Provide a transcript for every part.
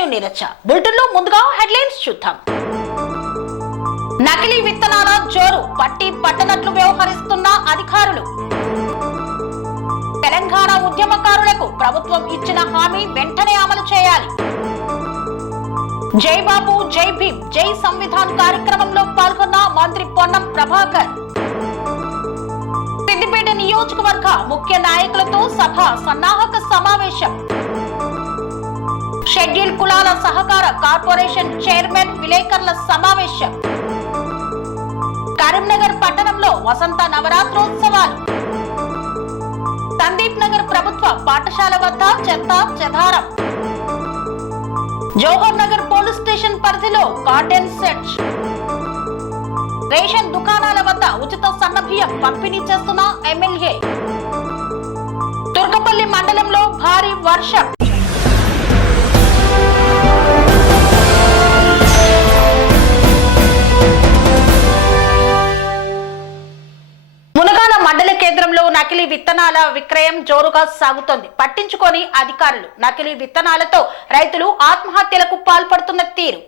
నేను నీరజ. బులెటిన్లో ముందుగా హెడ్లైన్స్ చూద్దాం. నకిలీ విత్తనాల జోరు పట్టి పట్టనట్లు వ్యవహరిస్తున్న అధికారులు. తెలంగాణ ఉద్యమకారులకు ప్రభుత్వం ఇచ్చిన హామీ వెంటనే అమలు చేయాలి. జై బాబు జై భీమ్ జై సంవిధాన్ కార్యక్రమంలో పాల్గొన్న మంత్రి పొన్నం ప్రభాకర్. సిద్దిపేట నియోజకవర్గ ముఖ్య నాయకులతో సభ సన్నాహక సమావేశం. షెడ్యూల్ కులాల సహకార కార్పొరేషన్ చైర్మన్ విలేకరుల సమావేశం. కరీంనగర్ పట్టణంలో వసంత నవరాత్రోత్సవాలు. సందీప్ నగర్ ప్రభుత్వ పాఠశాల వద్ద చెత్త చెదారం. జోహర్ నగర్ పోలీస్ స్టేషన్ పరిధిలో కార్డెన్ సెర్చ్. రేషన్ దుకాణాల వద్ద ఉచిత సన్నబియ్యం పంపిణీ చేస్తున్న ఎమ్మెల్యే. తుర్కపల్లి మండలంలో భారీ వర్షం. మండల కేంద్రంలో నకిలీ విత్తనాల విక్రయం జోరుగా సాగుతోంది. పట్టించుకొని అధికారులు నకిలీ విత్తనాలతో రైతులు ఆత్మహత్యలకు పాల్పడుతున్న తీరు.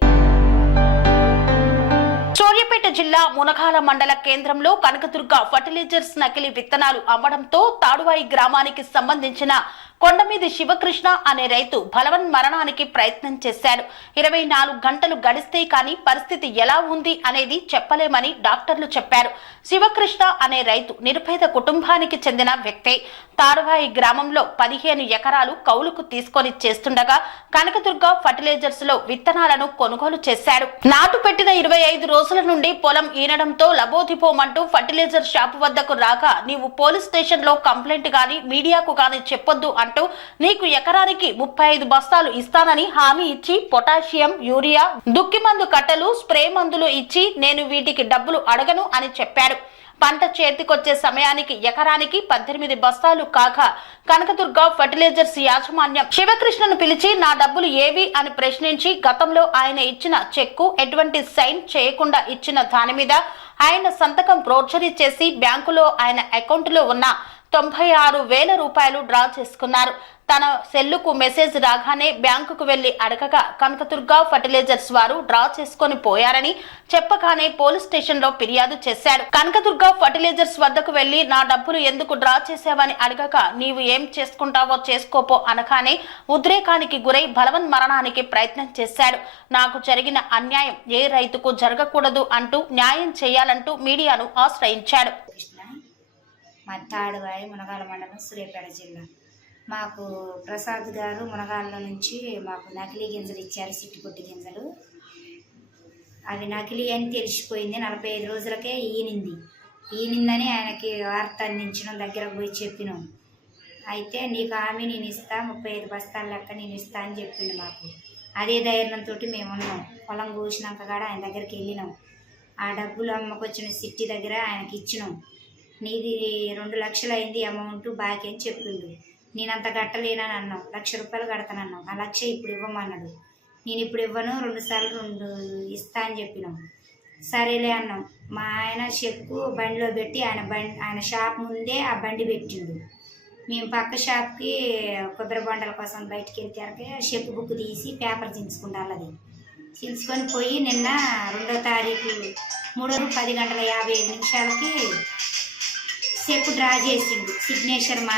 సూర్యాపేట జిల్లా మునగాల మండల కేంద్రంలో కనకదుర్గ ఫర్టిలైజర్స్ నకిలీ విత్తనాలు అమ్మడంతో తాడువాయి గ్రామానికి సంబంధించిన కొండమీది శివకృష్ణ అనే రైతు బలవన్ మరణానికి ప్రయత్నం చేశాడు. 24 గంటలు గడిస్తే కానీ పరిస్థితి ఎలా ఉంది అనేది చెప్పలేమని డాక్టర్లు చెప్పారు. శివకృష్ణ అనే రైతు నిరుపేద కుటుంబానికి చెందిన వ్యక్తే. తాడువాయి గ్రామంలో 15 ఎకరాలు కౌలుకు తీసుకొని చేస్తుండగా కనకదుర్గ ఫర్టిలైజర్స్ లో విత్తనాలను కొనుగోలు చేశాడు. నాటు పెట్టిన 25 రోజుల నుండి పొలం ఈనడంతో లబోదిపోమంటూ ఫర్టిలైజర్ షాపు వద్దకు రాగా నీవు పోలీస్ స్టేషన్ లో కంప్లైంట్ గాని మీడియాకు గాని చెప్పొద్దు అంటూ నీకు ఎకరానికి 35 బస్తాలు ఇస్తానని హామీ ఇచ్చి పొటాషియం, యూరియా, దుక్కి మందు కట్టలు, స్ప్రే మందులు ఇచ్చి నేను వీటికి డబ్బులు అడగను అని చెప్పారు. పంట చేతికొచ్చే సమయానికి ఎకరానికి 18 బస్తాలు కాగా కనకదుర్గ ఫర్టిలైజర్స్ యాజమాన్యం శివకృష్ణను పిలిచి నా డబ్బులు ఏవి అని ప్రశ్నించి గతంలో ఆయన ఇచ్చిన చెక్కు ఎటువంటి సైన్ చేయకుండా ఇచ్చిన దాని మీద ఆయన సంతకం ప్రోర్జరీ చేసి బ్యాంకులో ఆయన అకౌంట్లో ఉన్న 96,000 రూపాయలు డ్రా చేసుకున్నారు. తన సెల్లుకు మెసేజ్ రాగానే బ్యాంకుకు వెళ్లి అడగగా కనకదుర్గ ఫర్టిలైజర్స్ వారు డ్రా చేసుకుని పోయారని చెప్పగానే పోలీస్ స్టేషన్ లో ఫిర్యాదు చేశాడు. కనకదుర్గ ఫర్టిలైజర్స్ వద్దకు వెళ్లి నా డబ్బులు ఎందుకు డ్రా చేశావని అడగగా నీవు ఏం చేసుకుంటావో చేసుకోపో అనగానే ఉద్రేకానికి గురై బలవన్ మరణానికి ప్రయత్నం చేశాడు. నాకు జరిగిన అన్యాయం ఏ రైతుకు జరగకూడదు అంటూ న్యాయం చేయాలంటూ మీడియాను ఆశ్రయించాడు. తాడువాయి మునగాల మండలం సూర్యాపేట జిల్లా. మాకు ప్రసాద్ గారు మునగాళ్ళ నుంచి మాకు నకిలీ గింజలు ఇచ్చారు, సిట్టుకొట్టి గింజలు. అవి నకిలీ అని తెలిసిపోయింది. 45 రోజులకే ఈనిందని ఆయనకి వార్త అందించడం, దగ్గరకు పోయి చెప్పినాం. అయితే నీకు హామీ నేను ఇస్తా, 35 బస్తాల లెక్క నేను ఇస్తా అని చెప్పిండు మాకు. అదే ధైర్యంతో మేము ఉన్నాం. పొలం కోసినాక కూడా ఆయన దగ్గరికి వెళ్ళినాం. ఆ డబ్బులు అమ్మకొచ్చిన సిట్టి దగ్గర ఆయనకి ఇచ్చినాం. నీది 2 లక్షలు అయింది అమౌంట్ బాకీ అని చెప్పిండు. నేనంత కట్టలేనని అన్నాం. 1,00,000 రూపాయలు కడతానన్నాం. ఆ 1,00,000 ఇప్పుడు ఇవ్వమన్నాడు. నేను ఇప్పుడు ఇవ్వను, 2 సార్లు 2 ఇస్తా అని చెప్పినాం. సరేలే అన్నాం. మా ఆయన చెక్కు బండిలో పెట్టి ఆయన షాప్ ముందే ఆ బండి పెట్టిండు. మేము పక్క షాప్కి కొబ్బరి బొండల కోసం బయటికి వెళ్తే చెక్ బుక్ తీసి పేపర్ చించుకుంటారు. అది చించుకొని పోయి నిన్న 2వ తారీఖు 10:55 చెక్ డ్రా చేసిండు. సిగ్నేచర్ మా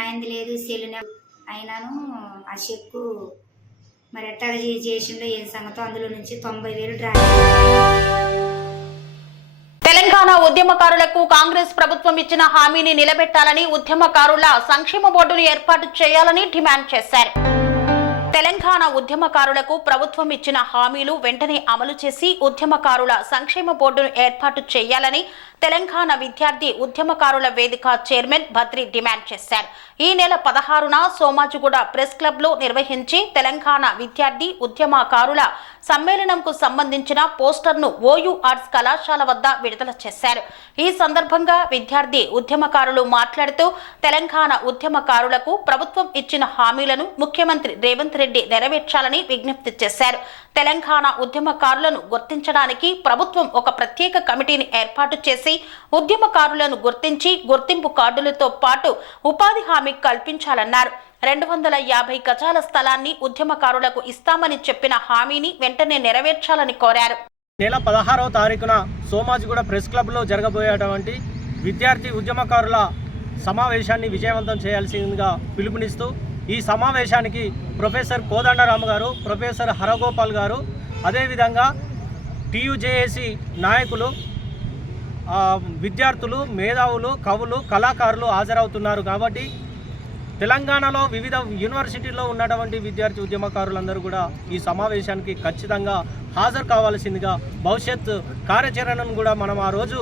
ఆయనది లేదు, సెల్లున అయినాను. ఆ చెక్కు మరి ఎట్టా చేసిండో ఏం సంగతో అందులో నుంచి 90,000 డ్రా. తెలంగాణ ఉద్యమకారులకు కాంగ్రెస్ ప్రభుత్వం ఇచ్చిన హామీని నిలబెట్టాలని ఉద్యమకారుల సంక్షేమ బోర్డును ఏర్పాటు చేయాలని డిమాండ్ చేశారు. తెలంగాణ ఉద్యమకారులకు ప్రభుత్వం ఇచ్చిన హామీలు వెంటనే అమలు చేసి ఉద్యమకారుల సంక్షేమ బోర్డును ఏర్పాటు చేయాలని తెలంగాణ విద్యార్థి ఉద్యమకారుల వేదిక చైర్మన్ భద్రి డిమాండ్ చేశారు. ఈ నెల 16న సోమాజిగూడ ప్రెస్ క్లబ్ లో నిర్వహించి తెలంగాణ విద్యార్థి ఉద్యమకారుల సమ్మేళనంకు సంబంధించిన పోస్టర్ను ఓయూ ఆర్ట్స్ కళాశాల వద్ద విడుదల చేశారు. ఈ సందర్భంగా విద్యార్థి ఉద్యమకారులు మాట్లాడుతూ తెలంగాణ ఉద్యమకారులకు ప్రభుత్వం ఇచ్చిన హామీలను ముఖ్యమంత్రి రేవంత్ రేవంత్ రెడ్డి నెరవేర్చాలని విజ్ఞప్తి చేశారు. తెలంగాణ ఉద్యమకారులను గుర్తించడానికి ప్రభుత్వం ఒక ప్రత్యేక కమిటీని ఏర్పాటు చేసి ఉద్యమకారులను గుర్తించి గుర్తింపు కార్డులతో పాటు ఉపాధి హామీ కల్పించాలన్నారు. 250 గజాల స్థలాన్ని ఉద్యమకారులకు ఇస్తామని చెప్పిన హామీని వెంటనే నెరవేర్చాలని కోరారు. నెల 16వ తారీఖున సోమాజిగూడ ప్రెస్ క్లబ్లో జరగబోయేటువంటి విద్యార్థి ఉద్యమకారుల సమావేశాన్ని విజయవంతం చేయాల్సిందిగా పిలుపునిస్తూ ఈ సమావేశానికి ప్రొఫెసర్ కోదండరామ గారు, ప్రొఫెసర్ హరగోపాల్ గారు, అదేవిధంగా టీయూజేఏసీ నాయకులు, విద్యార్థులు, మేధావులు, కవులు, కళాకారులు హాజరవుతున్నారు. కాబట్టి తెలంగాణలో వివిధ యూనివర్సిటీల్లో ఉన్నటువంటి విద్యార్థి ఉద్యమకారులందరూ కూడా ఈ సమావేశానికి ఖచ్చితంగా హాజరు కావాల్సిందిగా, భవిష్యత్ కార్యాచరణను కూడా మనం ఆ రోజు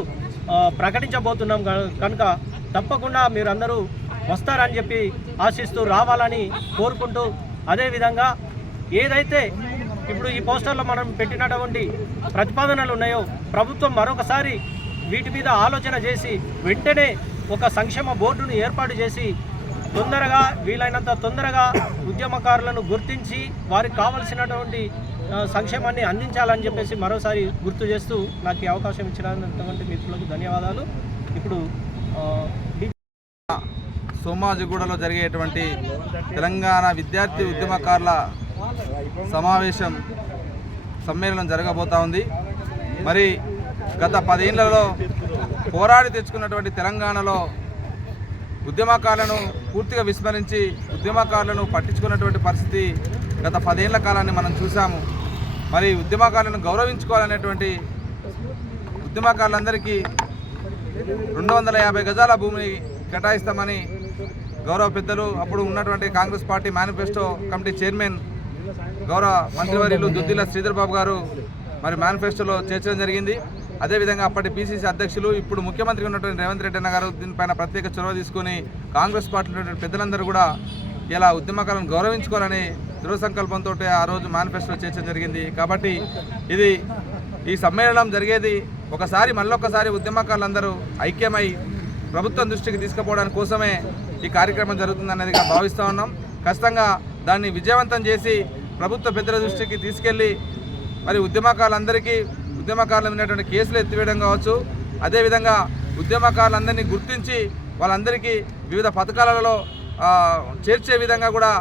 ప్రకటించబోతున్నాం కనుక తప్పకుండా మీరందరూ వస్తారని చెప్పి ఆశిస్తూ రావాలని కోరుకుంటూ, అదేవిధంగా ఏదైతే ఇప్పుడు ఈ పోస్టర్లో మనం పెట్టినటువంటి ప్రతిపాదనలు ఉన్నాయో ప్రభుత్వం మరొకసారి వీటి మీద ఆలోచన చేసి వెంటనే ఒక సంక్షేమ బోర్డును ఏర్పాటు చేసి తొందరగా వీలైనంత తొందరగా ఉద్యమకారులను గుర్తించి వారికి కావలసినటువంటి సంక్షేమాన్ని అందించాలని చెప్పేసి మరోసారి గుర్తు చేస్తూ నాకు ఈ అవకాశం ఇచ్చినటువంటి మిత్రులకు ధన్యవాదాలు. ఇప్పుడు సోమాజిగూడలో జరిగేటువంటి తెలంగాణ విద్యార్థి ఉద్యమకారుల సమ్మేళనం జరగబోతూ ఉంది. మరి గత 10 ఏళ్లలో పోరాడి తెచ్చుకున్నటువంటి తెలంగాణలో ఉద్యమకారులను పూర్తిగా విస్మరించి ఉద్యమకారులను పట్టించుకున్నటువంటి పరిస్థితి గత 10 ఏళ్ల కాలాన్ని మనం చూసాము. మరి ఉద్యమకారులను గౌరవించుకోవాలనేటువంటి ఉద్యమకారులందరికీ 250 గజాల భూమిని కేటాయిస్తామని గౌరవ పెద్దలు, అప్పుడు ఉన్నటువంటి Congress party manifesto committee chairman గౌరవ మంత్రివర్యులు దుద్దిల శ్రీధర్ బాబు గారు మరి మేనిఫెస్టోలో చేర్చడం జరిగింది. అదేవిధంగా అప్పటి పిసిసి అధ్యక్షులు, ఇప్పుడు ముఖ్యమంత్రి ఉన్నటువంటి రేవంత్ రెడ్డి అన్న గారు దీనిపైన ప్రత్యేక చొరవ తీసుకుని కాంగ్రెస్ పార్టీలో ఉన్నటువంటి పెద్దలందరూ కూడా ఇలా ఉద్యమకారులను గౌరవించుకోవాలని దృఢ సంకల్పంతో ఆ రోజు మేనిఫెస్టోలో చేర్చడం జరిగింది. కాబట్టి ఈ సమ్మేళనం జరిగేది మళ్ళొకసారి ఉద్యమకారులందరూ ఐక్యమై ప్రభుత్వం దృష్టికి తీసుకుపోవడానికి కోసమే ఈ కార్యక్రమం జరుగుతుందనేదిగా భావిస్తూ ఉన్నాం. ఖచ్చితంగా దాన్ని విజయవంతం చేసి ప్రభుత్వ పెద్దల దృష్టికి తీసుకెళ్ళి మరి ఉద్యమకారుల ఉన్నటువంటి కేసులు ఎత్తివేయడం కావచ్చు, అదేవిధంగా ఉద్యమకారులందరినీ గుర్తించి వాళ్ళందరికీ వివిధ పథకాలలో చేర్చే విధంగా కూడా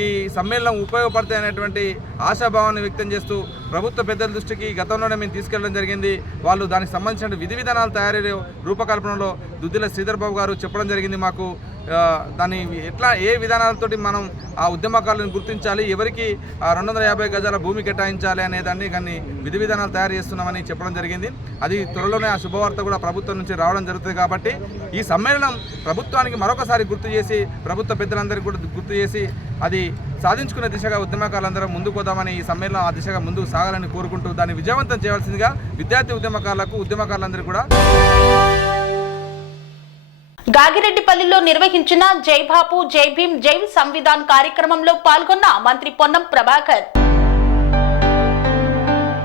ఈ సమ్మేళనం ఉపయోగపడతాయి అనేటువంటి ఆశాభావాన్ని వ్యక్తం చేస్తూ ప్రభుత్వ పెద్దల దృష్టికి గతంలోనే మేము తీసుకెళ్లడం జరిగింది. వాళ్ళు దానికి సంబంధించిన విధి విధానాల తయారీ రూపకల్పనలో దుద్దిల శ్రీధర్ బాబు గారు చెప్పడం జరిగింది. మాకు దాన్ని ఏ విధానాలతోటి మనం ఆ ఉద్యమకారులను గుర్తించాలి, ఎవరికి 250 గజాల భూమి కేటాయించాలి అనే దాన్ని విధి విధానాలు తయారు చేస్తున్నామని చెప్పడం జరిగింది. అది త్వరలోనే ఆ శుభవార్త కూడా ప్రభుత్వం నుంచి రావడం జరుగుతుంది. కాబట్టి ఈ సమ్మేళనం ప్రభుత్వానికి మరొకసారి గుర్తు చేసి, ప్రభుత్వ పెద్దలందరికీ కూడా గుర్తు చేసి అది సాధించుకునే దిశగా ఉద్యమకారులందరూ ముందుకు పోదామని, ఈ సమ్మేళనం ఆ దిశగా ముందుకు సాగాలని కోరుకుంటూ దాన్ని విజయవంతం చేయవలసిందిగా విద్యార్థి ఉద్యమకారులందరూ కూడా గాగిరెడ్డిపల్లిలో నిర్వహించిన జై బాపు జై భీమ్ జై సంవిధాన్ కార్యక్రమంలో పాల్గొన్న మంత్రి పొన్నం ప్రభాకర్.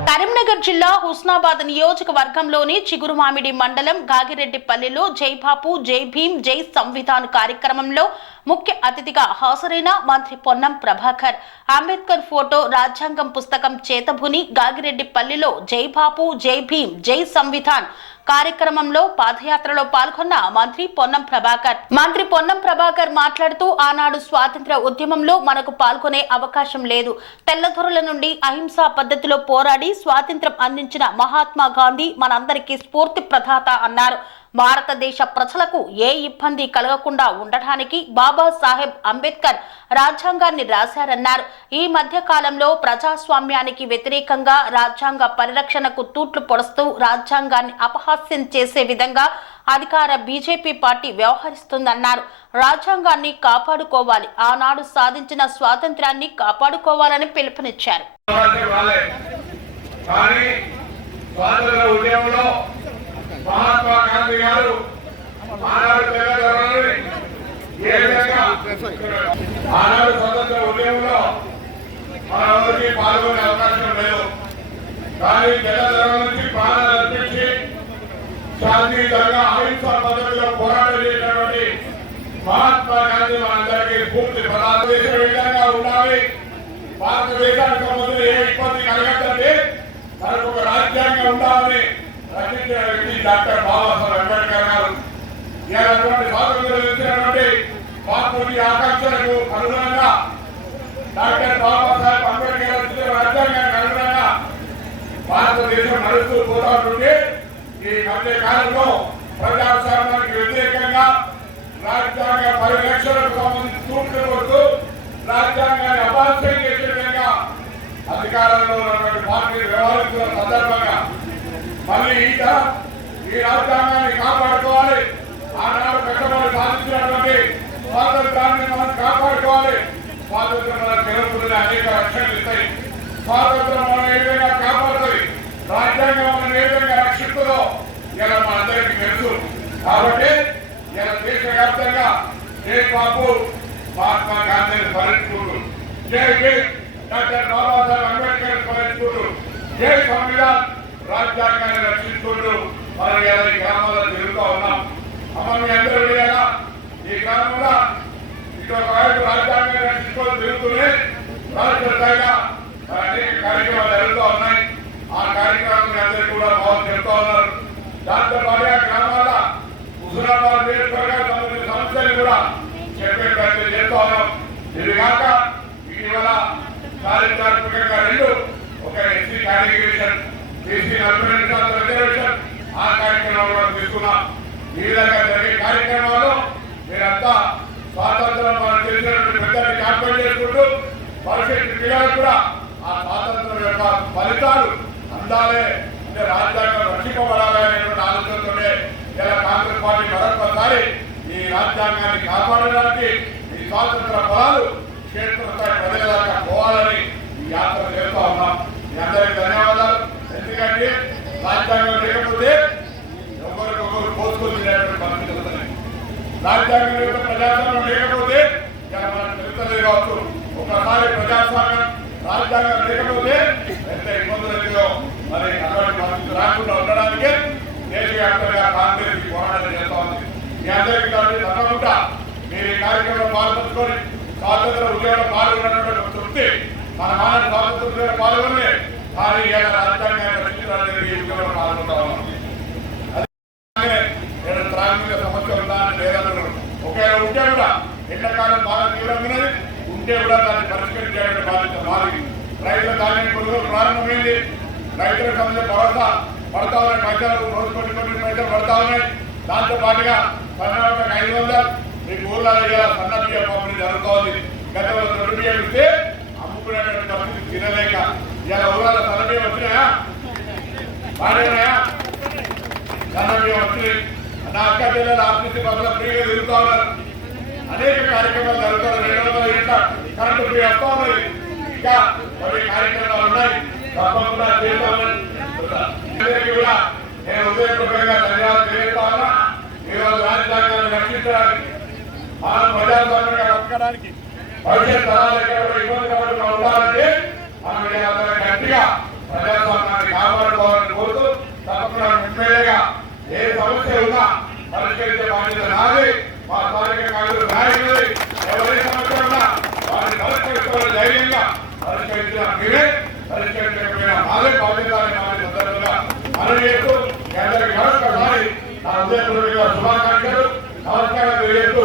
కరీంనగర్ జిల్లా హుస్నాబాద్ నియోజకవర్గంలోని చిగురుమామిడి మండలం గాగిరెడ్డిపల్లిలో జై బాపు జై భీమ్ జై సంవిధాన్ కార్యక్రమంలో ముఖ్య అతిథిగా హాజరైన మంత్రి పొన్నం ప్రభాకర్ అంబేద్కర్ ఫోటో రాజ్యాంగం పుస్తకం చేతబుని గాగిరెడ్డిపల్లిలో జై బాపు జై భీమ్ జై సంవిధాన్ కార్యక్రమంలో పాదయాత్రలో పాల్గొన్న మంత్రి పొన్నం ప్రభాకర్ మాట్లాడుతూ, ఆనాడు స్వాతంత్ర్య ఉద్యమంలో మనకు పాల్గొనే అవకాశం లేదు. తెల్లదొరల నుండి అహింసా పద్ధతిలో పోరాడి స్వాతంత్ర్యం అందించిన మహాత్మా గాంధీ మనందరికీ స్ఫూర్తి ప్రదాత అన్నారు. భారతదేశ ప్రజలకు ఏ ఇబ్బంది కలగకుండా ఉండటానికి బాబాసాహెబ్ అంబేద్కర్ రాజ్యాంగాన్ని రాశారన్నారు. ఈ మధ్య కాలంలో ప్రజాస్వామ్యానికి వ్యతిరేకంగా రాజ్యాంగ పరిరక్షణకు తూట్లు పొడుస్తూ రాజ్యాంగాన్ని అపహాస్యం చేసే విధంగా అధికార బీజేపీ పార్టీ వ్యవహరిస్తుందన్నారు. రాజ్యాంగాన్ని కాపాడుకోవాలి, ఆనాడు సాధించిన స్వాతంత్ర్యాన్ని కాపాడుకోవాలని పిలుపునిచ్చారు. మహాత్మా గాంధీ గారు ఆనాడు స్వతంత్ర ఉద్యమంలో మనందరికీ పాల్గొనే అవకాశం లేదు. కానీ తెలంగాణ నుంచి ప్రాణాలు అర్పించి శాంతియుతంగా అహింసా పద్ధతిలో పోరాడేటటువంటి మహాత్మా గాంధీ మనందరికీ పూర్తి భారతదేశ విధంగా ఉండాలి, భారతదేశానికి సంబంధించిన ఏ ఇబ్బంది కలగదంటే మనకు ఒక రాజ్యాంగం ఉండాలని రచించిన వ్యక్తి డాక్టర్ బాబాసాహెబ్ అంబేద్కర్ గారు. ఇలాంటి స్వాతంత్రం ఇచ్చినటువంటి స్వాతంత్ర ఆకాంక్షలకు అనుగుణంగా డాక్టర్ బాబాసాహెబ్ అంబేద్కర్ రచించిన రాజ్యాంగానికి అనుగుణంగా భారతదేశం నడుస్తూ పోతా ఉంటుంటే ఈ మధ్య కాలంలో ప్రజాస్వామ్యానికి వ్యతిరేకంగా రాజ్యాంగ పరిరక్షణకు సంబంధించి సూచనలు కొడుతూ రాజ్యాంగాన్ని అపాస్యం చేసే విధంగా అధికారంలో ఉన్నటువంటి పార్టీలు వ్యవహరిస్తున్న సందర్భంగా మళ్ళీ ఈ రాజ్యాంగాన్ని కాపాడుకోవాలి. ఆనాడు కష్టపడి సాధించినటువంటి స్వాతంత్రాన్ని మనం కాపాడుకోవాలి. స్వాతంత్రం మనకు తెలుపుతున్న అనేక రక్షణలు ఇస్తాయి. స్వాతంత్రం మనం ఏ విధంగా కాపాడుతుంది, రాజ్యాంగం మనం ఏ విధంగా రక్షిస్తుందో ఇలా మనందరికీ తెలుసు. కాబట్టి ఇలా దేశవ్యాప్తంగా జై బాబు మహాత్మా గాంధీని స్మరించుకుంటూ, జై భీమ్ డాక్టర్ బాబాసాహెబ్ అంబేద్కర్ స్మరించుకుంటూ, జై సంవిధాన్ రాజ్యాంగాన్ని రక్షించుకుంటూ మనం ఇలా ఈ గ్రామాల్లో తిరుగుతూ ఉన్నాం. అమ్మ మీ అందరూ వెళ్ళాలా ఈ గ్రామంలో ఇటు ఒకవైపు రాజ్యాంగాన్ని రక్షించుకొని తిరుగుతూనే రాష్ట్ర స్థాయిగా అనేక కార్యక్రమాలు జరుగుతూ ఉన్నాయి. ఆ కార్యక్రమాన్ని అందరికీ కూడా బాగుంది చెప్తా ఉన్నారు. దాంతో పాటుగా గ్రామాల హుజూరాబాద్ నియోజకవర్గానికి సంబంధించిన సమస్యలు కూడా చెప్పే ప్రయత్నం చేస్తూ ఉన్నాం. ఇది కాక ఇటీవల చారిత్రాత్మకంగా రెండు ఒక ఎస్సీ కేటగిరీషన్, బీసీ 42% రిజర్వేషన్ ఆ కార్యక్రమాలు కూడా తీసుకున్నాం. ఈ విధంగా జరిగే కార్యక్రమాలు మీరంతా స్వాతంత్రం మనం తెలిసినటువంటి పెద్దల్ని జ్ఞాపకం చేసుకుంటూ భవిష్యత్తు పిల్లలకు కూడా ఆ స్వాతంత్రం యొక్క ఫలితాలు అందాలే, అంటే రాజ్యాంగం రక్షింపబడాలనేటువంటి ఆలోచనతోనే ఇలా కాంగ్రెస్ పార్టీ మరొకసారి ఈ రాజ్యాంగాన్ని కాపాడడానికి ఈ స్వాతంత్ర ఫలాలు క్షేత్రస్థాయి ప్రజల దాకా పోవాలని ఈ యాత్ర చేస్తూ ఉన్నాం. మీ అందరికీ ధన్యవాదాలు. ఎందుకంటే రాజ్యాంగం లేకపోతే ఒకరికొకరు పోసుకొచ్చినటువంటి పరిస్థితి వస్తున్నాయి. రాజ్యాంగం యొక్క ప్రజాస్వామ్యం లేకపోతే ఇలా మనం తెలుస్తలేదు కావచ్చు. ఒకసారి ప్రజాస్వామ్యం రాజ్యాంగం లేకపోతే ఎంత ఇబ్బందులు అవుతాయో మరి అటువంటి పరిస్థితి రాకుండా ఉండడానికి దేశవ్యాప్తంగా కాంగ్రెస్ పోరాటం చేస్తా ఉంది. మీ అందరికీ తప్పకుండా మీరు ఈ కార్యక్రమంలో పాల్పంచుకొని స్వాతంత్ర ఉద్యోగంలో పాల్గొన్నటువంటి తృప్తి మన మానవ స్వాతంత్ర ఉద్యోగంలో పాల్గొనే కానీ ఇలా రాజ్యాంగాన్ని రక్షించడానికి ఈ ఉద్యోగంలో పాల్గొంటా ఉన్నాం. అదే త్రాగునీళ్ళ సమస్య ఉందని లేదన్నారు. ఒకవేళ ఉంటే కూడా ఎండాకాలం బాగా తీవ్రంగా ఉంటే కూడా దాన్ని పరిష్కరించేటువంటి బాధ్యత మారింది. రైతుల ధాన్యం కొనుగోలు ప్రారంభమైంది. రైతులకు సంబంధించిన భరోసా పడతా ఉన్నాయి. పైసలు రోజు కొన్ని పైసలు పడతా ఉన్నాయి. దాంతో పాటుగా సన్నకు 500 మీ ఊళ్ళో సన్న బియ్యం పంపిణీ జరుగుతోంది. గతంలో దొడ్డు బియ్యం ఇస్తే అమ్ముకునేటువంటి పరిస్థితి తినలేక ఇలా ఊళ్ళో సన్న బియ్యం వచ్చినాయా, బాగానేనాయా? సన్న బియ్యం వచ్చినాయి. నా అక్క పిల్లలు ఆఫీసు బస్సులో ఫ్రీగా తిరుగుతూ ఉన్నారు. అనేక కార్యక్రమాలు జరుగుతాయి. 200 యూనిట్ల కరెంటు ఫ్రీ వస్తూ ఉన్నది. ఇంకా కొన్ని కార్యక్రమాలు ఉన్నాయి. తప్పకుండా చేస్తామని కూడా నేను ఉదయపూర్వకంగా ధన్యవాదాలు తెలియజేస్తా ఉన్నా. ఈరోజు రాజ్యాంగాన్ని రక్షించడానికి, మనం ప్రజాస్వామ్యంగా బతకడానికి, భవిష్యత్ తరాలు ఎక్కడ ఇబ్బంది పడకుండా ఉండాలంటే మనం గట్టిగా ప్రజాస్వామ్యాన్ని కాపాడుకోవాలని కోరుతూ తప్పకుండా ఎమ్మెల్యేగా ఏ సమస్య ఉన్నా పరిష్కరించే బాధ్యత నాది. మా స్థానిక కాంగ్రెస్ నాయకులు ఎవరి సమస్య ఉన్నా వారిని పరిష్కరించుకోవాలి. ధైర్యంగా పరిష్కరించిన మీరే, పరిష్కరించకపోయినా మాదే బాధ్యత సందర్భంగా మనం చేస్తూ అందరికీ మరొకసారి నా ఉదయపూర్వక శుభాకాంక్షలు, నమస్కారం తెలియజేస్తూ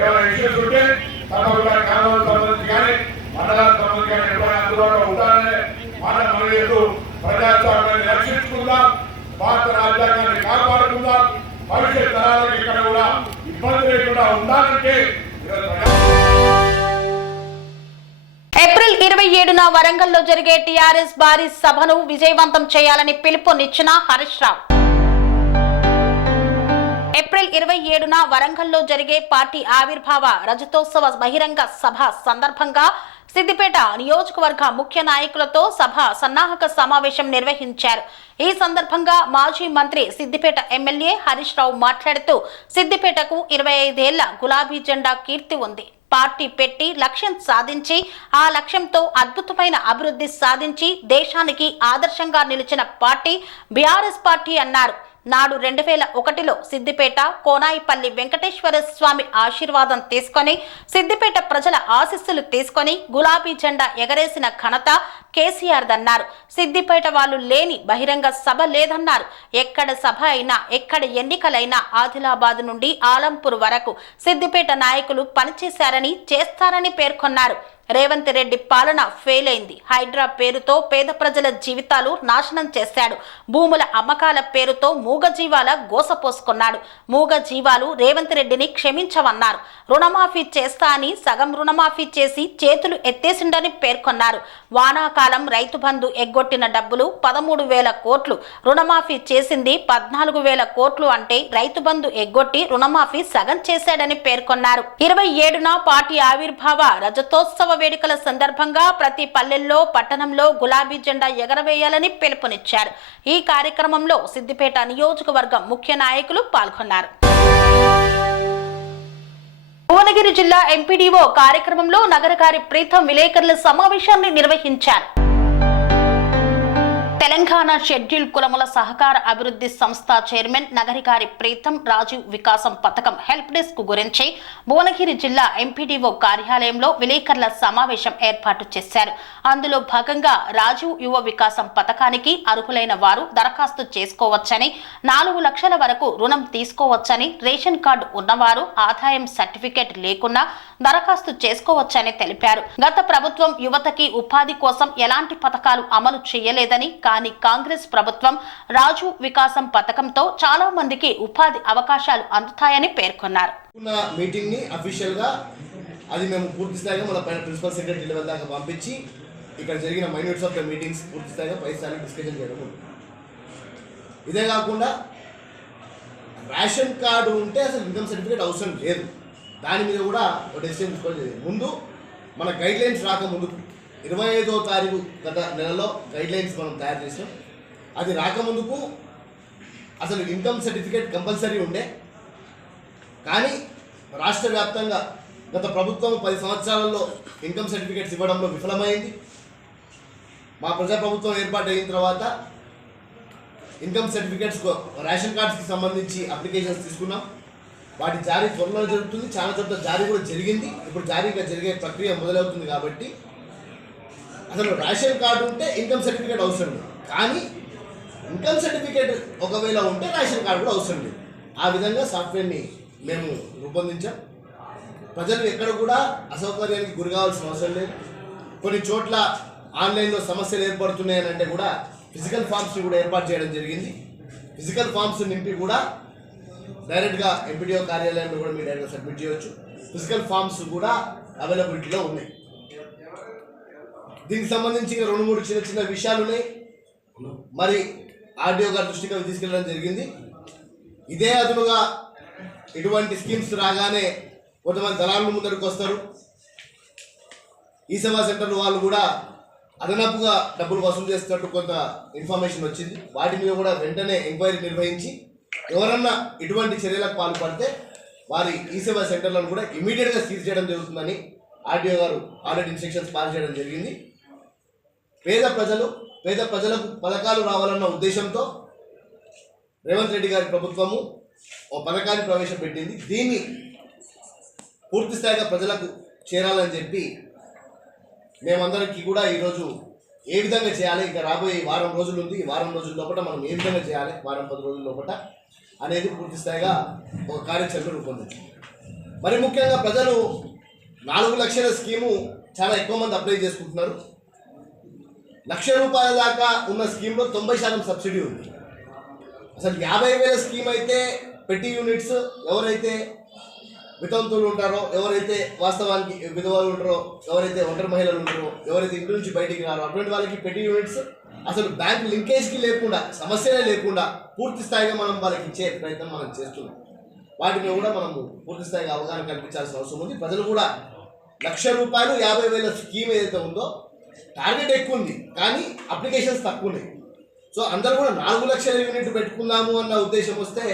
ఏమైనా ఇష్యూస్ ఉంటే తప్పకుండా గ్రామాలకు సంబంధించి కానీ మండలాలకు సంబంధించి కానీ ఎప్పుడైనా అందుబాటులో ఉంటారనే మాట మనం చేస్తూ ప్రజాస్వామ్యాన్ని రక్షించుకుందాం, భారత రాజ్యాంగాన్ని కాపాడుకుందాం. భవిష్యత్ తరాలకు ఇక్కడ కూడా ఇబ్బంది లేకుండా ఉండాలంటే ఏప్రిల్ 27న వరంగల్లో జరిగే టీఆర్ఎస్ భారీ సభను విజయవంతం చేయాలని పిలుపునిచ్చిన హరీష్ రావు. ఏప్రిల్ 27న వరంగల్లో జరిగే పార్టీ ఆవిర్భావ రజతోత్సవ బహిరంగ సభ సందర్భంగా సిద్దిపేట నియోజకవర్గ ముఖ్య నాయకులతో సభ సన్నాహక సమావేశం నిర్వహించారు. ఈ సందర్భంగా మాజీ మంత్రి సిద్దిపేట ఎమ్మెల్యే హరీష్ రావు మాట్లాడుతూ సిద్దిపేటకు 25 ఏళ్ల గులాబీ జెండా కీర్తి ఉంది. పార్టీ పెట్టి లక్ష్యం సాధించి ఆ లక్ష్యంతో అద్భుతమైన అభివృద్ధి సాధించి దేశానికి ఆదర్శంగా నిలిచిన పార్టీ బీఆర్ఎస్ పార్టీ అన్నారు. నాడు 2001లో సిద్దిపేట కోనాయిపల్లి వెంకటేశ్వర స్వామి ఆశీర్వాదం తీసుకొని సిద్దిపేట ప్రజల ఆశీస్సులు తీసుకొని గులాబీ జెండా ఎగరేసిన ఘనత కేసీఆర్దన్నారు. సిద్దిపేట వాళ్ళు లేని బహిరంగ సభ లేదన్నారు. ఎక్కడ సభ అయినా ఎక్కడ ఎన్నికలైనా ఆదిలాబాద్ నుండి ఆలంపూర్ వరకు సిద్దిపేట నాయకులు పనిచేశారని చేస్తారని పేర్కొన్నారు. రేవంత్ రెడ్డి పాలన ఫెయిల్ అయింది. హైడ్రా పేరుతో పేద ప్రజల జీవితాలు నాశనం చేశాడు. భూముల అమ్మకాల పేరుతో మూగజీవాల గోసపోసుకున్నాడు. మూగజీవాలు రేవంత్ రెడ్డిని క్షమించవన్నారు. రుణమాఫీ చేస్తా అని సగం రుణమాఫీ చేసి చేతులు ఎత్తేసిండని పేర్కొన్నారు. వానాకాలం రైతు బంధు ఎగ్గొట్టిన డబ్బులు 13,000 కోట్లు, రుణమాఫీ చేసింది 14,000 కోట్లు అంటే రైతు బంధు ఎగ్గొట్టి రుణమాఫీ సగం చేశాడని పేర్కొన్నారు. 27న పార్టీ ఆవిర్భావ రజతోత్సవ వేడుకల సందర్భంగా ప్రతి పల్లెల్లో పట్టణంలో గులాబీ జెండా ఎగరవేయాలని పిలుపునిచ్చారు. ఈ కార్యక్రమంలో సిద్దిపేట నియోజకవర్గం ముఖ్య నాయకులు పాల్గొన్నారు. భువనగిరి జిల్లా ఎంపీడీఓ కార్యక్రమంలో నగరకారి ప్రీతం విలేకరుల సమావేశాన్ని నిర్వహించారు. తెలంగాణ షెడ్యూల్ కులముల సహకార అభివృద్ధి సంస్థ చైర్మన్ నగరికారి ప్రీతం రాజీవ్ వికాసం పథకం హెల్ప్ డెస్క్ గురించి భువనగిరి జిల్లా ఎంపీడీఓ కార్యాలయంలో విలేకరుల సమావేశం ఏర్పాటు చేశారు. అందులో భాగంగా రాజీవ్ యువ వికాసం పథకానికి అర్హులైన వారు దరఖాస్తు చేసుకోవచ్చని, 4 లక్షల వరకు రుణం తీసుకోవచ్చని, రేషన్ కార్డు ఉన్నవారు ఆదాయం సర్టిఫికేట్ లేకుండా దరఖాస్తు చేసుకోవచ్చని తెలిపారు. గత ప్రభుత్వం యువతకి ఉపాధి కోసం ఎలాంటి పథకాలు అమలు చేయలేదని, కానీ కాంగ్రెస్ ప్రభుత్వం రాజు వికాసం పథకంతో చాలా మందికి ఉపాధి అవకాశాలు అందుతాయని పేర్కొన్నారు. మీటింగ్ ని అఫీషియల్ గా అది మేము పూర్తి స్థాయిగా మన పైన ప్రిన్సిపల్ సెక్రటరీ లెవెల్ దాకా పంపించి ఇక్కడ జరిగిన మైన్యూట్స్ ఆఫ్ ద మీటింగ్స్ పూర్తి స్థాయిగా పై స్థాయిలో డిస్కషన్ చేయడం. ఇదే కాకుండా రేషన్ కార్డు ఉంటే అసలు ఇన్కమ్ సర్టిఫికేట్ అవసరం లేదు. దాని మీద కూడా ఒక డెసిషన్ తీసుకోవడం జరిగింది. ముందు మన గైడ్ లైన్స్ రాకముందు 25వ తారీఖు గత నెలలో గైడ్ లైన్స్ మనం తయారు చేసాం. అది రాకముందుకు అసలు ఇన్కమ్ సర్టిఫికేట్ కంపల్సరీ ఉండే. కానీ రాష్ట్ర వ్యాప్తంగా గత ప్రభుత్వం 10 సంవత్సరాలలో ఇన్కమ్ సర్టిఫికేట్స్ ఇవ్వడంలో విఫలమైంది. మా ప్రజాప్రభుత్వం ఏర్పాటు అయిన తర్వాత ఇన్కమ్ సర్టిఫికేట్స్ రేషన్ కార్డ్స్కి సంబంధించి అప్లికేషన్స్ తీసుకున్నాం. వాటి జారీ త్వరలో జరుగుతుంది. చాలా చోట్ల జారీ కూడా జరిగింది. ఇప్పుడు జారీగా జరిగే ప్రక్రియ మొదలవుతుంది. కాబట్టి అసలు రేషన్ కార్డు ఉంటే ఇన్కమ్ సర్టిఫికేట్ అవసరం లేదు. కానీ ఇన్కమ్ సర్టిఫికేట్ ఒకవేళ ఉంటే రేషన్ కార్డు కూడా అవసరం లేదు. ఆ విధంగా సాఫ్ట్వేర్ని మేము రూపొందించాం. ప్రజలు ఎక్కడ కూడా అసౌకర్యానికి గురి కావాల్సిన అవసరం లేదు. కొన్ని చోట్ల ఆన్లైన్లో సమస్యలు ఏర్పడుతున్నాయని అంటే కూడా ఫిజికల్ ఫామ్స్ని కూడా ఏర్పాటు చేయడం జరిగింది. ఫిజికల్ ఫామ్స్ నింపి కూడా డైరెక్ట్గా ఎంపీడీఓ కార్యాలయంలో కూడా మీరు డైరెక్ట్గా సబ్మిట్ చేయవచ్చు. ఫిజికల్ ఫామ్స్ కూడా అవైలబిలిటీలో ఉన్నాయి. దీనికి సంబంధించి 2-3 చిన్న చిన్న విషయాలు ఉన్నాయి. మరి ఆర్డీఓ గారి దృష్టికి అవి తీసుకెళ్ళడం జరిగింది. ఇదే అదునుగా ఇటువంటి స్కీమ్స్ రాగానే కొంతమంది దళారులు ముందరికి వస్తారు. ఈ సేవా సెంటర్ వాళ్ళు కూడా అదనపుగా డబ్బులు వసూలు చేస్తున్నట్టు కొంత ఇన్ఫర్మేషన్ వచ్చింది. వాటి మీద కూడా వెంటనే ఎంక్వైరీ నిర్వహించి ఎవరన్నా ఇటువంటి చర్యలకు పాల్పడితే వారి ఈ సేవా సెంటర్లను కూడా ఇమీడియట్గా సీజ్ చేయడం జరుగుతుందని ఆర్డీఓ గారు ఆల్రెడీ ఇన్స్ట్రక్షన్స్ పాస్ చేయడం జరిగింది. పేద ప్రజలకు పథకాలు రావాలన్న ఉద్దేశంతో రేవంత్ రెడ్డి గారి ప్రభుత్వము ఓ పథకాన్ని ప్రవేశపెట్టింది. దీన్ని పూర్తి స్థాయిగా ప్రజలకు చేరాలని చెప్పి మేమందరికీ కూడా ఈరోజు ఏ విధంగా చేయాలి, ఇంకా రాబోయే వారం రోజులు ఉంది, ఈ వారం రోజుల లోపల మనం ఏ విధంగా చేయాలి, వారం 10 రోజుల లోపల అనేది పూర్తి స్థాయిగా ఒక కార్యాచరణ రూపొందించింది. మరి ముఖ్యంగా ప్రజలు 4 లక్షల స్కీము చాలా ఎక్కువ మంది అప్లై చేసుకుంటున్నారు. ₹1,00,000 దాకా ఉన్న స్కీమ్లో 90% సబ్సిడీ ఉంది. అసలు 50,000 స్కీమ్ అయితే పెట్టి యూనిట్స్ ఎవరైతే వితంతువులు ఉంటారో, ఎవరైతే వాస్తవానికి విధవాలు ఉంటారో, ఎవరైతే ఒంటరి మహిళలు ఉంటారో, ఎవరైతే ఇంటి నుంచి బయటికి రారో అటువంటి వాళ్ళకి పెట్టి యూనిట్స్ అసలు బ్యాంక్ లింకేజ్కి లేకుండా, సమస్యలే లేకుండా పూర్తి స్థాయిగా మనం వాళ్ళకి ఇచ్చే ప్రయత్నం మనం చేస్తున్నాం. వాటిని కూడా మనము పూర్తి స్థాయిగా అవగాహన కల్పించాల్సిన అవసరం ఉంది. ప్రజలు కూడా ₹1,00,000 50,000 స్కీమ్ ఏదైతే ఉందో టార్గెట్ ఎక్కువ ఉంది, కానీ అప్లికేషన్స్ తక్కువ ఉన్నాయి. సో అందరూ కూడా 4 లక్షల యూనిట్ పెట్టుకుందాము అన్న ఉద్దేశం వస్తే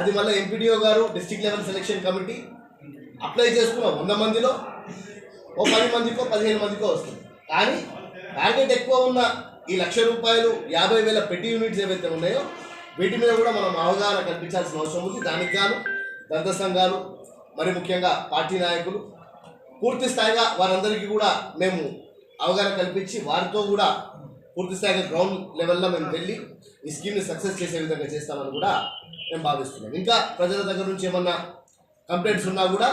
అది మళ్ళీ ఎంపీడీఓ గారు district level selection committee apply చేసుకున్న 100 మందిలో ఓ 10 మందికో 15 మందికో వస్తుంది. కానీ టార్గెట్ ఎక్కువ ఉన్న ఈ ₹1,00,000 50,000 పెట్టి యూనిట్స్ ఏవైతే ఉన్నాయో వీటి మీద కూడా మనం అవగాహన కల్పించాల్సిన అవసరం ఉంది. దానికి గాను దళిత సంఘాలు, మరి ముఖ్యంగా పార్టీ నాయకులు పూర్తి స్థాయిగా వారందరికీ కూడా మేము అవగాహన కల్పించి వారితో కూడా పూర్తి స్థాయిగా గ్రౌండ్ లెవెల్లో మేము వెళ్ళి ఈ స్కీమ్ని సక్సెస్ చేసే విధంగా చేస్తామని కూడా మేము భావిస్తున్నాం. ఇంకా ప్రజల దగ్గర నుంచి ఏమన్నా కంప్లైంట్స్ ఉన్నా కూడా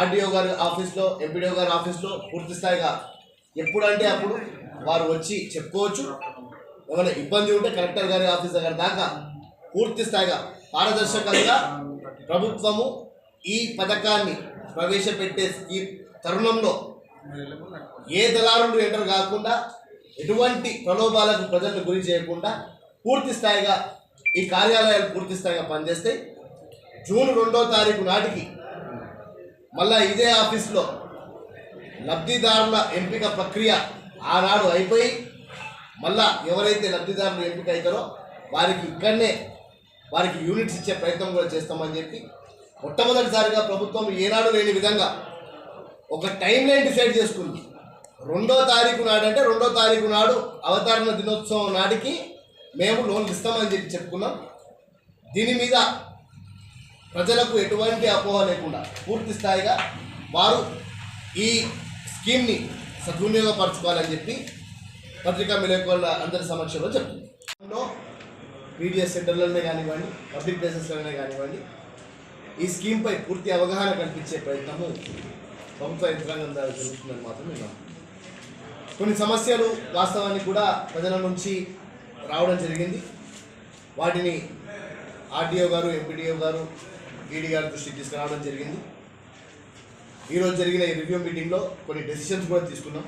ఆర్డీఓ గారి ఆఫీస్లో, ఎంపీడీఓ గారి ఆఫీస్లో పూర్తి స్థాయిగా ఎప్పుడంటే అప్పుడు వారు వచ్చి చెప్పుకోవచ్చు. ఏమైనా ఇబ్బంది ఉంటే కలెక్టర్ గారి ఆఫీస్ దగ్గర దాకా పూర్తి స్థాయిగా పారదర్శకంగా ప్రభుత్వము ఈ పథకాన్ని ప్రవేశపెట్టే ఈ తరుణంలో ఏ దళారులు ఎంటర్ కాకుండా, ఎటువంటి ప్రలోభాలకు ప్రజలను గురి చేయకుండా పూర్తి స్థాయిగా ఈ కార్యాలయాలు పూర్తి స్థాయిగా పనిచేస్తాయి. జూన్ 2వ తారీఖు నాటికి మళ్ళా ఇదే ఆఫీస్లో లబ్ధిదారుల ఎంపిక ప్రక్రియ ఆనాడు అయిపోయి మళ్ళా ఎవరైతే లబ్ధిదారులు ఎంపిక అవుతారో వారికి ఇక్కడనే వారికి యూనిట్స్ ఇచ్చే ప్రయత్నం కూడా చేస్తామని చెప్పి మొట్టమొదటిసారిగా ప్రభుత్వం ఏనాడు లేని విధంగా ఒక టైం లైన్ డిసైడ్ చేసుకుంది. 2వ తారీఖు నాడు అంటే 2వ తారీఖు నాడు అవతరణ దినోత్సవం నాటికి మేము లోన్లు ఇస్తామని చెప్పి చెప్పుకున్నాం. దీని మీద ప్రజలకు ఎటువంటి అపోహ లేకుండా పూర్తి స్థాయిగా వారు ఈ స్కీమ్ని సద్వినియోగపరచుకోవాలని చెప్పి పత్రికా విలేకరుల అందరి సమక్షంలో చెప్తున్నాం. పీడిఎస్ సెంటర్లనే కానివ్వండి, పబ్లిక్ ప్లేసెస్లోనే కానివ్వండి, ఈ స్కీమ్పై పూర్తి అవగాహన కల్పించే ప్రయత్నము ప్రభుత్వ యంత్రాంగం ద్వారా జరుగుతుందని మాత్రం విన్నాం. కొన్ని సమస్యలు వాస్తవానికి కూడా ప్రజల నుంచి రావడం జరిగింది. వాటిని ఆర్డీఓ గారు, ఎంపీడీఓ గారు, ఈడీ గారి దృష్టికి తీసుకురావడం జరిగింది. ఈరోజు జరిగిన ఈ రివ్యూ మీటింగ్లో కొన్ని డెసిషన్స్ కూడా తీసుకున్నాం.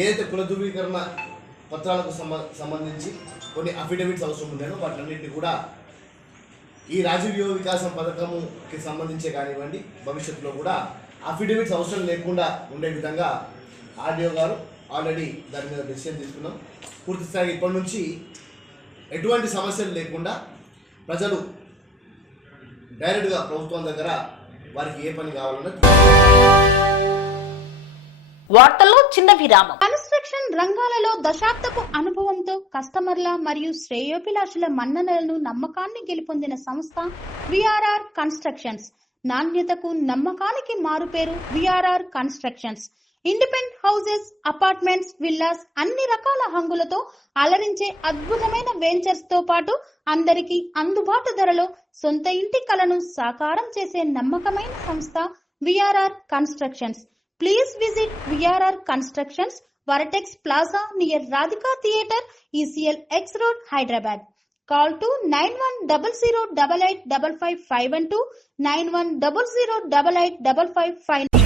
ఏదైతే కుల ధృవీకరణ పత్రాలకు సంబంధించి కొన్ని అఫిడవిట్స్ అవసరం ఉన్నాయో వాటిన్నింటినీ కూడా ఈ రాజీవ్ యువ వికాసం పథకంకి సంబంధించే కానివ్వండి, భవిష్యత్తులో కూడా అఫిడవిట్స్ అవసరం లేకుండా ఉండే విధంగా ఆర్డీఓ గారు ఆల్రెడీ దాని మీద డెసిషన్ తీసుకున్నాం. పూర్తి స్థాయి ఇప్పటి నుంచి ఎటువంటి సమస్యలు లేకుండా ప్రజలు డైరెక్ట్గా ప్రభుత్వం దగ్గర వారికి ఏ పని కావాలన్నా. వార్తల్లో చిన్న విరామం. కన్స్ట్రక్షన్ రంగాలలో దశాబ్దపు అనుభవంతో కస్టమర్ల మరియు శ్రేయోభిలాషుల మన్ననలను, నమ్మకాన్ని గెలుపొందిన సంస్థ విఆర్ఆర్ కన్స్ట్రక్షన్స్. నాణ్యతకు, నమ్మకానికి మారుపేరు VRR constructions. Independent houses, apartments, villas అన్ని రకాల హంగులతో అలరించే అద్భుతమైన వెంచర్స్ తో పాటు అందరికీ అందుబాటు ధరలో సొంత ఇంటి కలను సాకారం చేసే నమ్మకమైన సంస్థ VRR constructions. Please visit VRR Constructions, Varatex Plaza near Radhika Theatre, ECL X Road, Hyderabad. Call to 9100885551 9100885559.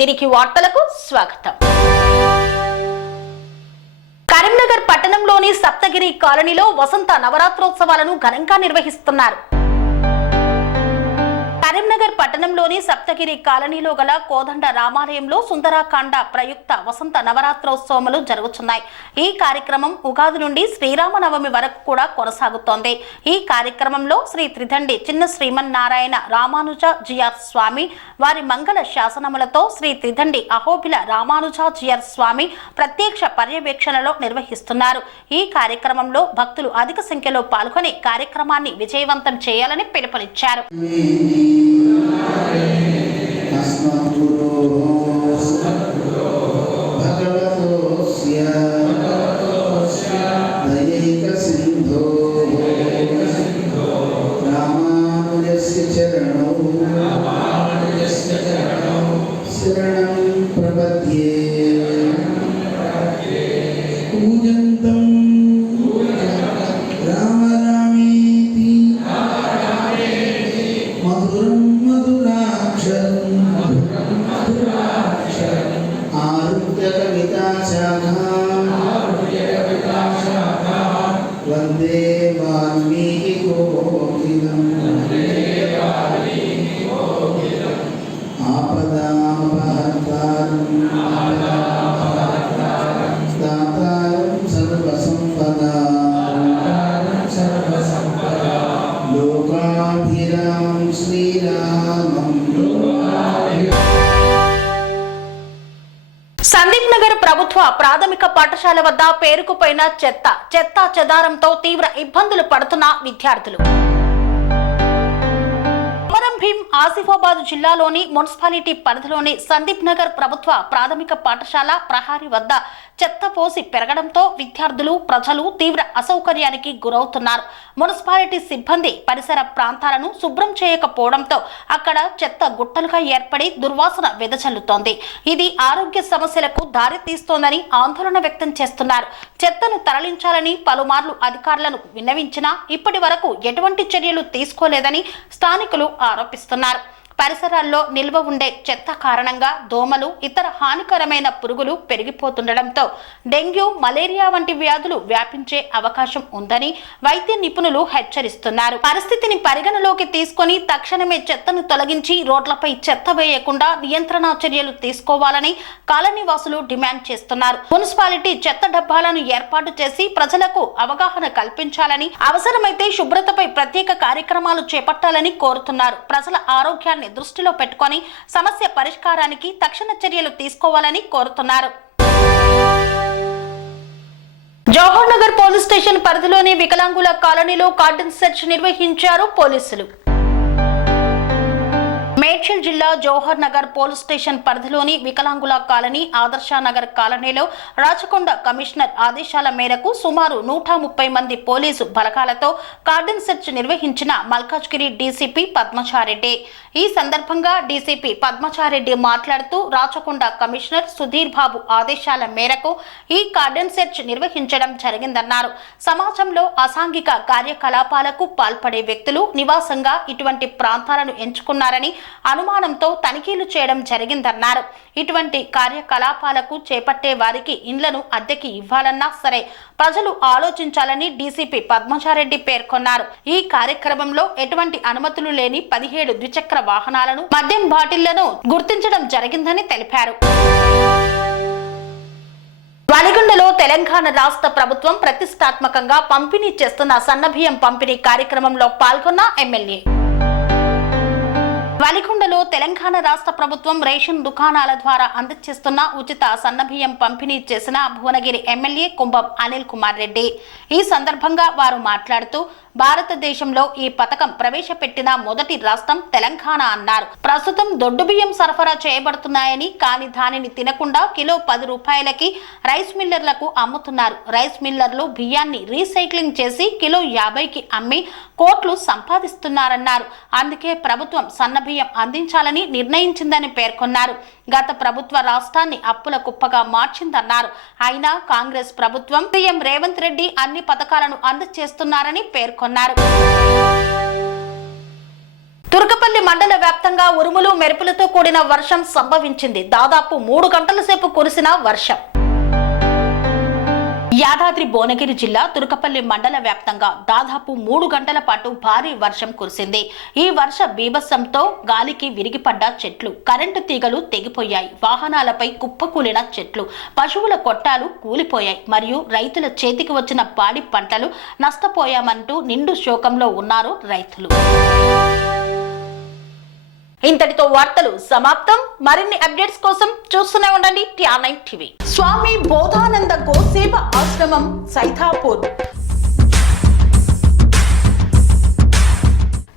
తిరిగి వార్తలకు స్వాగతం. కరీంనగర్ పట్టణంలోని సప్తగిరి కాలనీలో వసంత నవరాత్రోత్సవాలను ఘనంగా నిర్వహిస్తున్నారు. కరీంనగర్ పట్టణంలోని సప్తగిరి కాలనీలో గల కోదండ రామాలయంలో సుందరాకాండ ప్రయుక్త వసంత నవరాత్రోత్సవములు జరుగుతున్నాయి. ఈ కార్యక్రమం ఉగాది నుండి శ్రీరామనవమి వరకు కూడా కొనసాగుతోంది. ఈ కార్యక్రమంలో శ్రీ త్రిదండి చిన్న శ్రీమన్నారాయణ రామానుజాజిఆర్ స్వామి వారి మంగళ శాసనములతో శ్రీ త్రిదండి అహోబిల రామానుజాజిఆర్ స్వామి ప్రత్యక్ష పర్యవేక్షణలో నిర్వహిస్తున్నారు. ఈ కార్యక్రమంలో భక్తులు అధిక సంఖ్యలో పాల్గొని కార్యక్రమాన్ని విజయవంతం చేయాలని పిలుపునిచ్చారు. Ram Sri Ram నగర్ ప్రభుత్వ ప్రాథమిక పాఠశాల వద్ద పేరుకుపోయిన చెత్త చెదారంతో తీవ్ర ఇబ్బందులు పడుతున్న విద్యార్థులు. కొమరం భీం ఆసిఫాబాద్ జిల్లాలోని మున్సిపాలిటీ పరిధిలోని సందీప్ నగర్ ప్రభుత్వ ప్రాథమిక పాఠశాల ప్రహారీ వద్ద చెత్త పోసి పెరగడంతో విద్యార్థులు ప్రజలు తీవ్ర అసౌకర్యానికి గురవుతున్నారు. మున్సిపాలిటీ సిబ్బంది పరిసర ప్రాంతాలను శుభ్రం చేయకపోవడంతో అక్కడ చెత్త గుట్టలుగా ఏర్పడి దుర్వాసన వెదజల్లుతోంది. ఇది ఆరోగ్య సమస్యలకు దారి తీస్తోందని ఆందోళన వ్యక్తం చేస్తున్నారు. చెత్తను తరలించాలని పలుమార్లు అధికారులను విన్నవించినా ఇప్పటి వరకు ఎటువంటి చర్యలు తీసుకోలేదని స్థానికులు ఆరోపిస్తున్నారు. పరిసరాల్లో నిల్వ ఉండే చెత్త కారణంగా దోమలు, ఇతర హానికరమైన పురుగులు పెరిగిపోతుండటంతో డెంగ్యూ, మలేరియా వంటి వ్యాధులు వ్యాపించే అవకాశం ఉందని వైద్య నిపుణులు హెచ్చరిస్తున్నారు. పరిస్థితిని పరిగణలోకి తీసుకొని తక్షణమే చెత్తను తొలగించి రోడ్లపై చెత్త వేయకుండా నియంత్రణ చర్యలు తీసుకోవాలని కాలనీవాసులు డిమాండ్ చేస్తున్నారు. మున్సిపాలిటీ చెత్త డబ్బాలను ఏర్పాటు చేసి ప్రజలకు అవగాహన కల్పించాలని, అవసరమైతే శుభ్రతపై ప్రత్యేక కార్యక్రమాలు చేపట్టాలని కోరుతున్నారు. ప్రజల ఆరోగ్యాన్ని దృష్టిలో పెట్టుకొని సమస్య పరిష్కారానికి తక్షణ చర్యలు తీసుకోవాలని కోరుతున్నారు. జవహర్ నగర్ పోలీస్ స్టేషన్ పరిధిలోని వికలాంగుల కాలనీలో కార్డన్ సెర్చ్ నిర్వహించారు పోలీసులు. మేడ్చల్ జిల్లా జవహర్ నగర్ పోలీస్ స్టేషన్ పరిధిలోని వికలాంగుల కాలనీ, ఆదర్శ నగర్ కాలనీలో రాచకొండ కమిషనర్ ఆదేశాల మేరకు సుమారు 130 మంది పోలీసు బలగాలతో కార్డన్ సెర్చ్ నిర్వహించిన మల్కాజ్గిరి డీసీపీ పద్మచారెడ్డి. ఈ సందర్భంగా డీసీపీ పద్మచారెడ్డి మాట్లాడుతూ రాచకొండ కమిషనర్ సుధీర్ బాబు ఆదేశాల మేరకు ఈ కార్డన్ సెర్చ్ నిర్వహించడం జరిగిందన్నారు. సమాజంలో అసాంఘిక కార్యకలాపాలకు పాల్పడే వ్యక్తులు నివాసంగా ఇటువంటి ప్రాంతాలను ఎంచుకున్నారని అనుమానంతో తనిఖీలు చేయడం జరిగిందన్నారు. ఇటువంటి కార్యకలాపాలకు చేపట్టే వారికి ఇండ్లను అద్దెకి ఇవ్వాలన్నా సరే ప్రజలు ఆలోచించాలని డీసీపీ పద్మచారెడ్డి పేర్కొన్నారు. ఈ కార్యక్రమంలో ఎటువంటి అనుమతులు లేని 17 ద్విచక్ర వాహనాలను, మద్యం బాటిళ్లను గుర్తించడం జరిగిందని తెలిపారు. వలిగొండలో తెలంగాణ రాష్ట్ర ప్రభుత్వం ప్రతిష్టాత్మకంగా పంపిణీ చేస్తున్న సన్నబియ్యం పంపిణీ కార్యక్రమంలో పాల్గొన్న ఎమ్మెల్యే. వలిగొండలో తెలంగాణ రాష్ట్ర ప్రభుత్వం రేషన్ దుకాణాల ద్వారా అందజేస్తున్న ఉచిత సన్నబియ్యం పంపిణీ చేసిన భువనగిరి ఎమ్మెల్యే కుంభం అనిల్ కుమార్ రెడ్డి. ఈ సందర్భంగా వారు మాట్లాడుతూ భారతదేశంలో ఈ పథకం ప్రవేశపెట్టిన మొదటి రాష్ట్రం తెలంగాణ అన్నారు. ప్రస్తుతం దొడ్డు బియ్యం సరఫరా చేయబడుతున్నాయని, కానీ దానిని తినకుండా కిలో 10 రూపాయలకి రైస్ మిల్లర్లకు అమ్ముతున్నారు. రైస్ మిల్లర్లు బియ్యాన్ని రీసైక్లింగ్ చేసి కిలో 50కి అమ్మి కోట్లు సంపాదిస్తున్నారన్నారు. అందుకే ప్రభుత్వం సన్నబియ్యం అందించాలని నిర్ణయించిందని పేర్కొన్నారు. గత ప్రభుత్వ రాష్ట్రాన్ని అప్పుల కుప్పగా మార్చిందన్నారు. అయినా కాంగ్రెస్ ప్రభుత్వం సీఎం రేవంత్ రెడ్డి అన్ని పథకాలను అందజేస్తున్నారని పేర్కొన్నారు. తుర్కపల్లి మండల వ్యాప్తంగా ఉరుములు మెరుపులతో కూడిన వర్షం సంభవించింది. దాదాపు 3 గంటల సేపు కురిసిన వర్షం. యాదాద్రి భువనగిరి జిల్లా తుర్కపల్లి మండల వ్యాప్తంగా దాదాపు 3 గంటల పాటు భారీ వర్షం కురిసింది. ఈ వర్ష బీభత్సంతో గాలికి విరిగిపడ్డ చెట్లు, కరెంటు తీగలు తెగిపోయాయి. వాహనాలపై కుప్పకూలిన చెట్లు, పశువుల కొట్టాలు కూలిపోయాయి. మరియు రైతుల చేతికి వచ్చిన పాడి పంటలు నష్టపోయామంటూ నిండు శోకంలో ఉన్నారు రైతులు. ఇంతటితో వార్తలు సమాప్తం. మరిన్ని అప్డేట్స్ కోసం చూస్తూనే ఉండండి TR9 టీవీ. స్వామి బోధానంద గోసేవ ఆశ్రమం సైథాపూర్.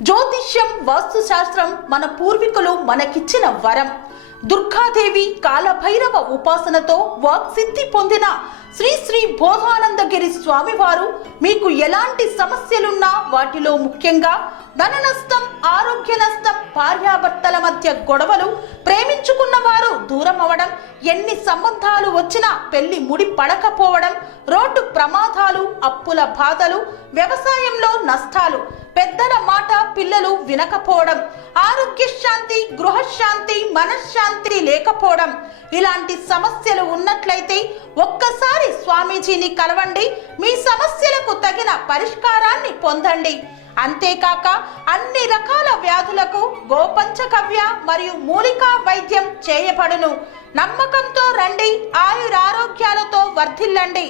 జ్యోతిష్యం, వాస్తుశాస్త్రం మన పూర్వీకులు మనకిచ్చిన వరం. దుర్గాదేవి, కాలభైరవ ఉపాసనతో వాక్సిద్ధి పొందిన శ్రీ శ్రీ బోధానందగిరి స్వామివారు మీకు ఎలాంటి సమస్యలున్నా, వాటిలో ముఖ్యంగా ధన నష్టం, ఆరోగ్య నష్టం, భార్యాభర్తల మధ్య గొడవలు, ప్రేమించుకున్న వారు దూరం అవడం, ఎన్ని సంబంధాలు వచ్చినా పెళ్లి ముడి పడకపోవడం, రోడ్డు ప్రమాదాలు, అప్పుల బాధలు, వ్యవసాయంలో నష్టాలు, పెద్దల మాట పిల్లలు వినకపోవడం, ఆరోగ్య శాంతి, గృహశాంతి, మనశ్శాంతి లేకపోవడం, ఇలాంటి సమస్యలు ఉన్నట్లయితే ఒక్కసారి స్వామీజీని కలవండి. మీ సమస్యలకు తగిన పరిష్కారాన్ని పొందండి. అంతేకాక అన్ని రకాల వ్యాధులకు గోపంచకవ్య మరియు మూలికా వైద్యం చేయబడును. నమ్మకంతో రండి, ఆయురారోగ్యాలతో వర్ధిల్లండి.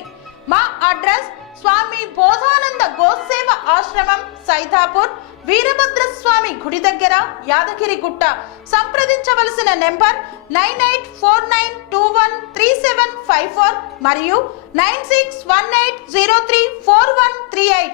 మా అడ్రస్ స్వామి బోధానంద గోసేవ ఆశ్రమం, సైథాపూర్, వీరభద్రస్వామి గుడి దగ్గర, యాదగిరిగుట్ట. సంప్రదించవలసిన నెంబర్ 9849213754 మరియు 9618034138.